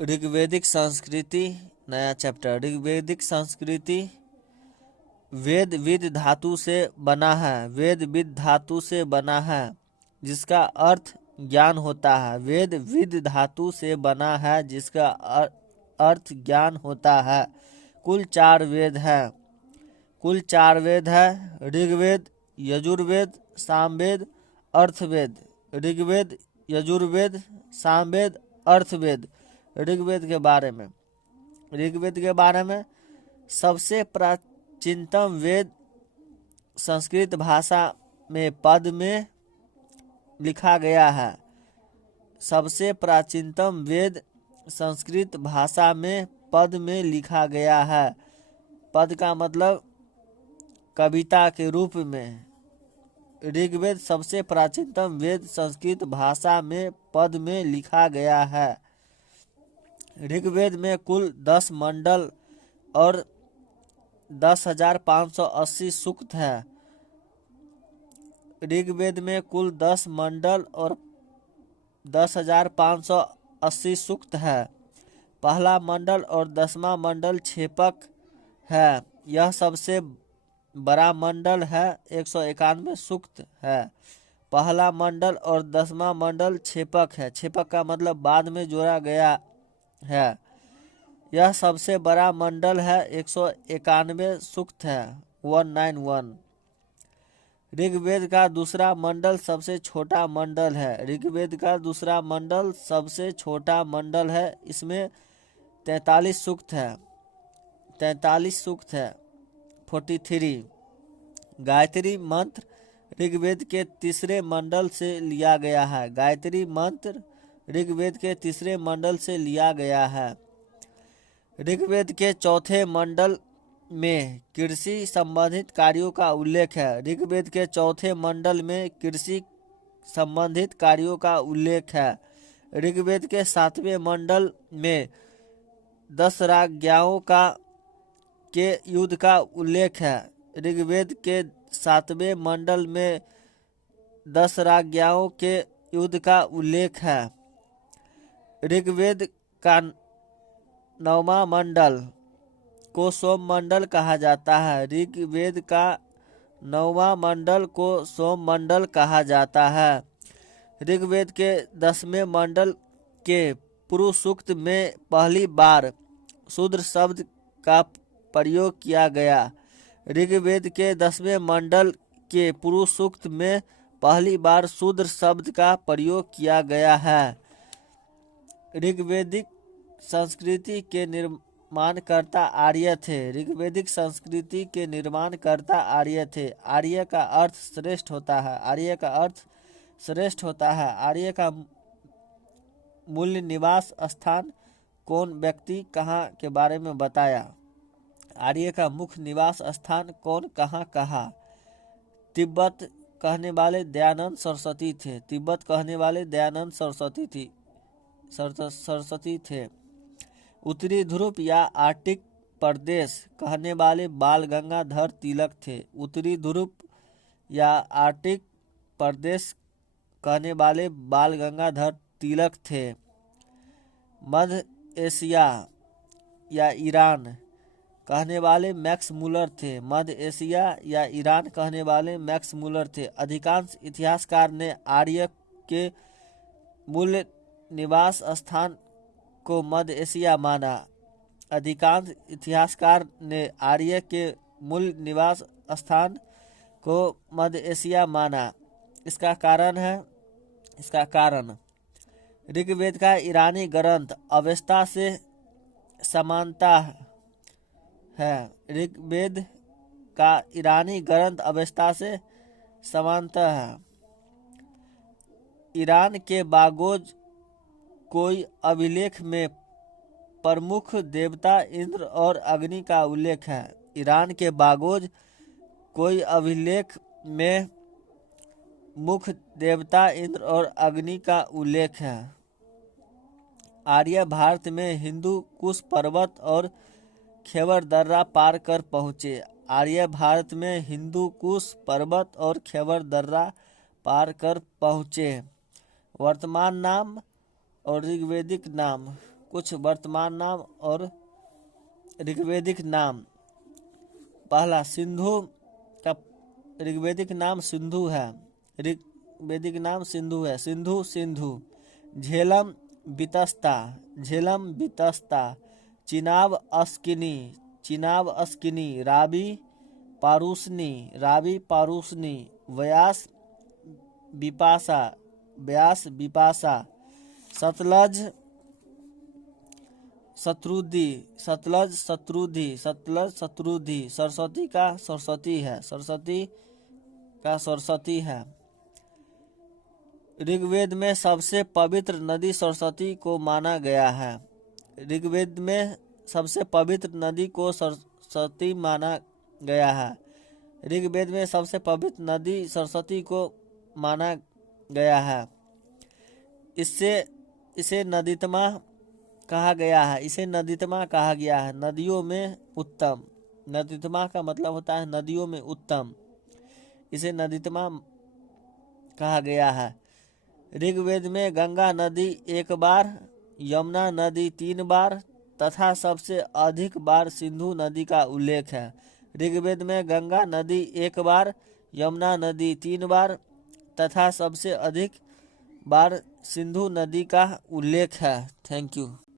ऋग्वेदिक संस्कृति नया चैप्टर। ऋग्वेदिक संस्कृति वेद विद धातु से बना है। वेद विद धातु से बना है जिसका अर्थ ज्ञान होता है। वेद विद धातु से बना है जिसका अर्थ ज्ञान होता है। कुल 4 वेद है। कुल 4 वेद है। ऋग्वेद, यजुर्वेद, सामवेद, अर्थवेद। ऋग्वेद, यजुर्वेद, सामवेद, अर्थवेद। ऋग्वेद के बारे में सबसे प्राचीनतम वेद संस्कृत भाषा में पद में लिखा गया है। सबसे प्राचीनतम वेद संस्कृत भाषा में पद में लिखा गया है। पद का मतलब कविता के रूप में। ऋग्वेद सबसे प्राचीनतम वेद संस्कृत भाषा में पद में लिखा गया है। ऋग्वेद में कुल 10 मंडल और 10,580 सूक्त है। ऋग्वेद में कुल 10 मंडल और 10,580 सूक्त है। पहला मंडल और 10वां मंडल छेपक है। यह सबसे बड़ा मंडल है। 191 सूक्त है। पहला मंडल और 10वां मंडल छेपक है। छेपक का मतलब बाद में जोड़ा गया है। यह सबसे बड़ा मंडल है। 191 सूक्त है। 191। ऋग्वेद का दूसरा मंडल सबसे छोटा मंडल है। ऋग्वेद का दूसरा मंडल सबसे छोटा मंडल है। इसमें 43 सूक्त है। 43 सूक्त है। 43। गायत्री मंत्र ऋग्वेद के तीसरे मंडल से लिया गया है। गायत्री मंत्र ऋग्वेद के तीसरे मंडल से लिया गया है। ऋग्वेद के चौथे मंडल में कृषि संबंधित कार्यों का उल्लेख है। ऋग्वेद के चौथे मंडल में कृषि संबंधित कार्यों का उल्लेख है। ऋग्वेद के 7वें मंडल में 10 राज्ञाओं के युद्ध का उल्लेख है। ऋग्वेद के 7वें मंडल में 10 राज्ञाओं के युद्ध का उल्लेख है। ऋग्वेद का 9वां मंडल को सोम मंडल कहा जाता है। ऋग्वेद का 9वां मंडल को सोम मंडल कहा जाता है। ऋग्वेद के 10वें मंडल के पुरुष सूक्त में पहली बार शूद्र शब्द का प्रयोग किया गया। ऋग्वेद के 10वें मंडल के पुरुष सूक्त में पहली बार शूद्र शब्द का प्रयोग किया गया है। ऋग्वेदिक संस्कृति के निर्माणकर्ता आर्य थे। ऋग्वेदिक संस्कृति के निर्माणकर्ता आर्य थे। आर्य का अर्थ श्रेष्ठ होता है। आर्य का अर्थ श्रेष्ठ होता है। आर्य का मूल निवास स्थान कौन व्यक्ति कहाँ के बारे में बताया। आर्य का मुख्य निवास स्थान कौन कहाँ कहा। तिब्बत कहने वाले दयानंद सरस्वती थे। तिब्बत कहने वाले दयानंद सरस्वती थे। उत्तरी ध्रुव या आर्टिक प्रदेश कहने वाले बाल गंगाधर तिलक थे। उत्तरी ध्रुव या आर्टिक प्रदेश कहने वाले बाल गंगाधर तिलक थे। मध्य एशिया या ईरान कहने वाले मैक्स मूलर थे। मध्य एशिया या ईरान कहने वाले मैक्स मूलर थे। अधिकांश इतिहासकार ने आर्य के मूल निवास स्थान को मध्य एशिया माना। अधिकांश इतिहासकार ने आर्य के मूल निवास स्थान को मध्य एशिया माना। इसका कारण ऋग्वेद का ईरानी ग्रंथ अवेस्ता से समानता है। ऋग्वेद का ईरानी ग्रंथ अवेस्ता से समानता है। ईरान के बागोज कोई अभिलेख में प्रमुख देवता इंद्र और अग्नि का उल्लेख है। ईरान के बागोज कोई अभिलेख में मुख्य देवता इंद्र और अग्नि का उल्लेख है। आर्य भारत में हिंदू कुश पर्वत और खैबर दर्रा पार कर पहुँचे। आर्य भारत में हिंदू कुश पर्वत और खैबर दर्रा पार कर पहुँचे। वर्तमान नाम और ऋग्वेदिक नाम। कुछ वर्तमान नाम और ऋग्वेदिक नाम। पहला सिंधु का ऋग्वेदिक नाम सिंधु है। ऋग्वेदिक नाम सिंधु है। सिंधु सिंधु। झेलम वितस्ता, झेलम वितस्ता। चिनाब अस्किनी, चिनाब अस्किनी। रावी पारुसनी, रावी पारुसनी। व्यास विपाशा, व्यास विपाशा। सतलज शत्रुधि, सतलज शत्रुधि, सतलज शत्रुधि। सरस्वती का सरस्वती है, सरस्वती का सरस्वती है। ऋग्वेद में सबसे पवित्र नदी सरस्वती को माना गया है। ऋग्वेद में सबसे पवित्र नदी को सरस्वती माना गया है। ऋग्वेद में सबसे पवित्र नदी सरस्वती को माना गया है। इसे नदीतमा कहा गया है। इसे नदीतमा कहा गया है। नदियों में उत्तम। नदीतमा का मतलब होता है नदियों में उत्तम। इसे नदीतमा कहा गया है। ऋग्वेद में गंगा नदी 1 बार, यमुना नदी 3 बार तथा सबसे अधिक बार सिंधु नदी का उल्लेख है। ऋग्वेद में गंगा नदी 1 बार, यमुना नदी 3 बार तथा सबसे अधिक बार सिंधु नदी का उल्लेख है। Thank you.